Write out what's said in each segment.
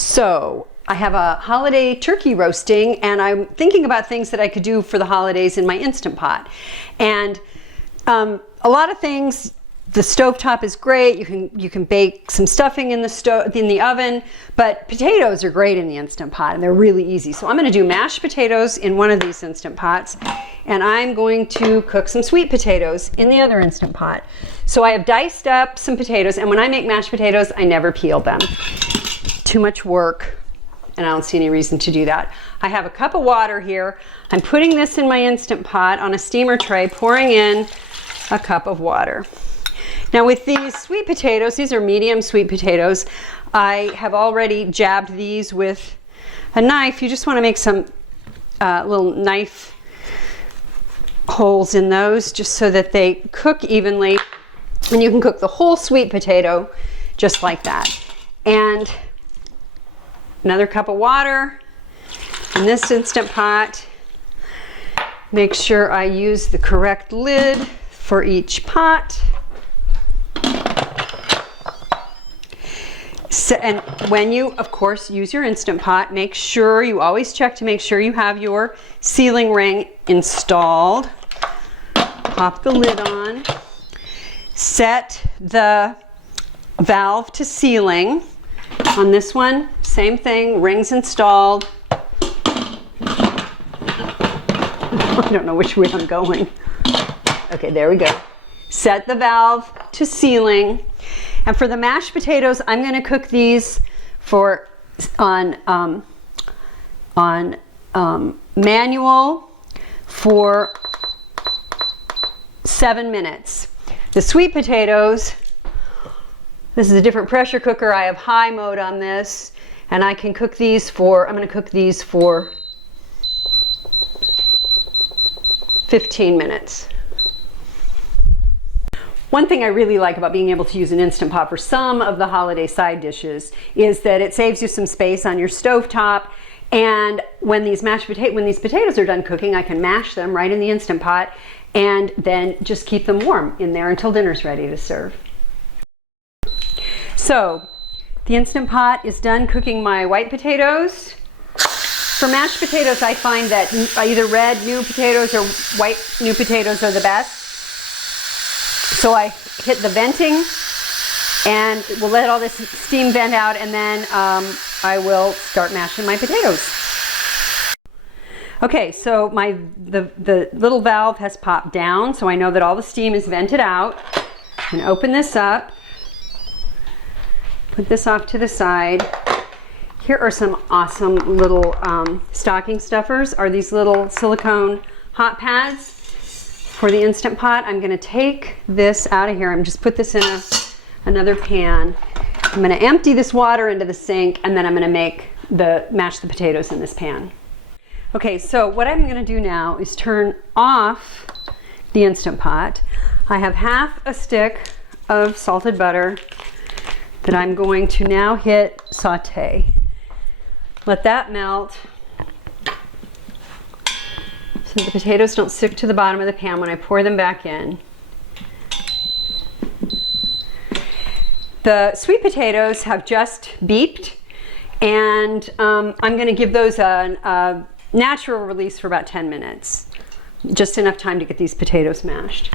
So I have a holiday turkey roasting, and I'm thinking about things that I could do for the holidays in my Instant Pot. And a lot of things, the stovetop is great. You can bake some stuffing in the oven, but potatoes are great in the Instant Pot, and they're really easy. So I'm going to do mashed potatoes in one of these Instant Pots, and I'm going to cook some sweet potatoes in the other Instant Pot. So I have diced up some potatoes, and when I make mashed potatoes, I never peel them. Too much work, and I don't see any reason to do that. I have a cup of water here. I'm putting this in my Instant Pot on a steamer tray, pouring in a cup of water. Now with these sweet potatoes, these are medium sweet potatoes, I have already jabbed these with a knife. You just want to make some little knife holes in those just so that they cook evenly, and you can cook the whole sweet potato just like that. And another cup of water in this Instant Pot. Make sure I use the correct lid for each pot. So, and when you, of course, use your Instant Pot, make sure you always check to make sure you have your sealing ring installed. Pop the lid on. Set the valve to sealing. On this one, same thing, rings installed. I don't know which way I'm going. Okay, there we go. Set the valve to sealing. And for the mashed potatoes, I'm going to cook these for on manual for 7 minutes. The sweet potatoes, this is a different pressure cooker. I have high mode on this, and I can cook these for, I'm going to cook these for 15 minutes. One thing I really like about being able to use an Instant Pot for some of the holiday side dishes is that it saves you some space on your stovetop, and when these potatoes are done cooking, I can mash them right in the Instant Pot and then just keep them warm in there until dinner's ready to serve. So the Instant Pot is done cooking my white potatoes. For mashed potatoes, I find that either red new potatoes or white new potatoes are the best. So I hit the venting, and we'll let all this steam vent out, and then I will start mashing my potatoes. Okay, so the little valve has popped down, so I know that all the steam is vented out. I'm going to open this up, put this off to the side. Here are some awesome little stocking stuffers, are these little silicone hot pads for the Instant Pot. I'm going to take this out of here. I'm just put this in another pan. I'm going to empty this water into the sink, and then I'm going to mash the potatoes in this pan. Okay, so what I'm going to do now is turn off the Instant Pot. I have half a stick of salted butter that I'm going to now hit saute. Let that melt so the potatoes don't stick to the bottom of the pan when I pour them back in. The sweet potatoes have just beeped, and I'm going to give those a natural release for about 10 minutes. Just enough time to get these potatoes mashed.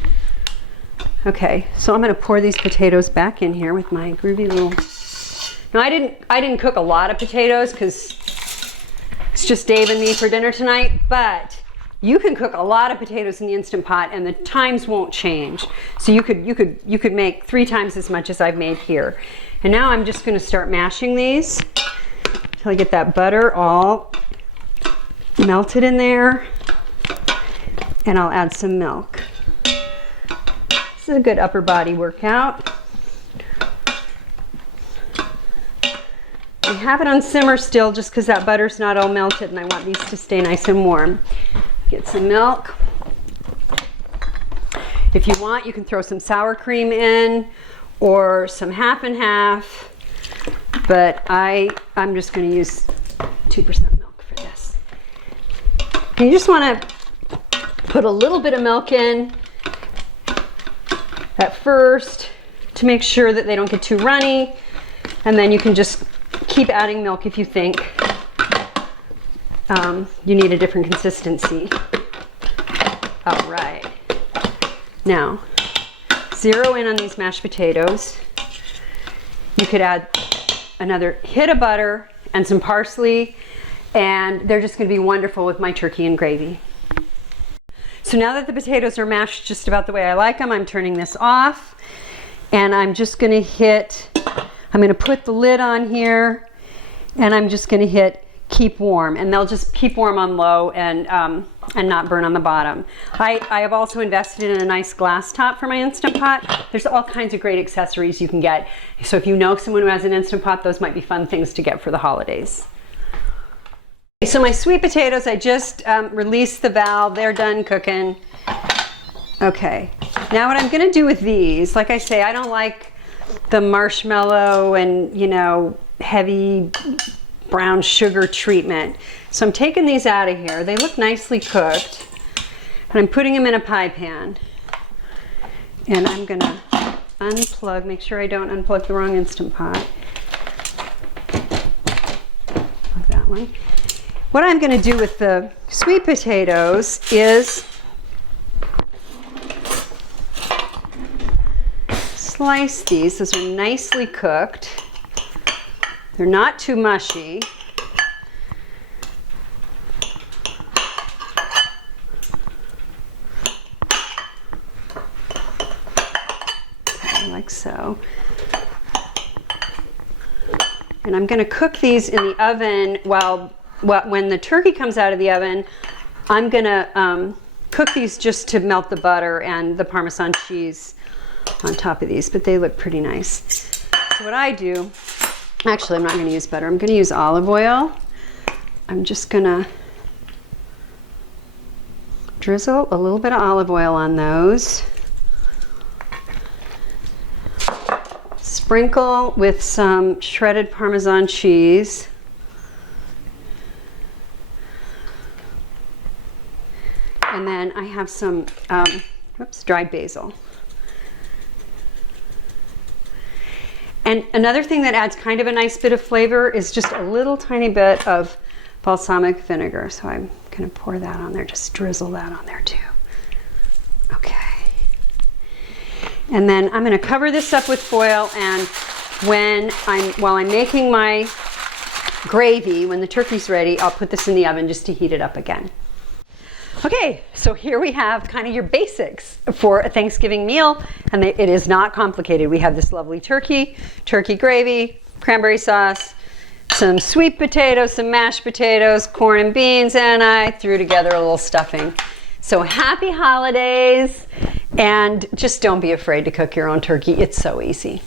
Okay, so I'm going to pour these potatoes back in here with my groovy little... Now I didn't cook a lot of potatoes because it's just Dave and me for dinner tonight, but you can cook a lot of potatoes in the Instant Pot, and the times won't change. So you could make 3 times as much as I've made here. And now I'm just going to start mashing these until I get that butter all melted in there, and I'll add some milk. This is a good upper body workout. I have it on simmer still just because that butter's not all melted, and I want these to stay nice and warm. Get some milk. If you want, you can throw some sour cream in or some half and half, but I'm just going to use 2% milk for this. And you just want to put a little bit of milk in at first to make sure that they don't get too runny, and then you can just keep adding milk if you think you need a different consistency. All right. Now, zero in on these mashed potatoes. You could add another hit of butter and some parsley, and they're just going to be wonderful with my turkey and gravy. So now that the potatoes are mashed just about the way I like them, I'm turning this off, and I'm just going to put the lid on here, and I'm just going to hit keep warm, and they'll just keep warm on low and not burn on the bottom. I have also invested in a nice glass top for my Instant Pot. There's all kinds of great accessories you can get. So if you know someone who has an Instant Pot, those might be fun things to get for the holidays. So my sweet potatoes, I just released the valve. They're done cooking. Okay, now what I'm gonna do with these, like I say, I don't like the marshmallow and, you know, heavy brown sugar treatment. So I'm taking these out of here. They look nicely cooked, and I'm putting them in a pie pan. And I'm gonna unplug, make sure I don't unplug the wrong Instant Pot. Like that one. What I'm gonna do with the sweet potatoes is slice these. Those are nicely cooked. They're not too mushy. Okay, like so. And I'm going to cook these in the oven when the turkey comes out of the oven. I'm going to cook these just to melt the butter and the Parmesan cheese on top of these, but they look pretty nice. So what I do, actually I'm not going to use butter, I'm going to use olive oil. I'm just going to drizzle a little bit of olive oil on those. Sprinkle with some shredded Parmesan cheese. And then I have some dried basil. And another thing that adds kind of a nice bit of flavor is just a little tiny bit of balsamic vinegar. So I'm going to pour that on there, just drizzle that on there too. Okay. And then I'm going to cover this up with foil, and while I'm making my gravy, when the turkey's ready, I'll put this in the oven just to heat it up again. Okay, so here we have kind of your basics for a Thanksgiving meal, and it is not complicated. We have this lovely turkey gravy, cranberry sauce, some sweet potatoes, some mashed potatoes, corn and beans, and I threw together a little stuffing. So happy holidays, and just don't be afraid to cook your own turkey. It's so easy.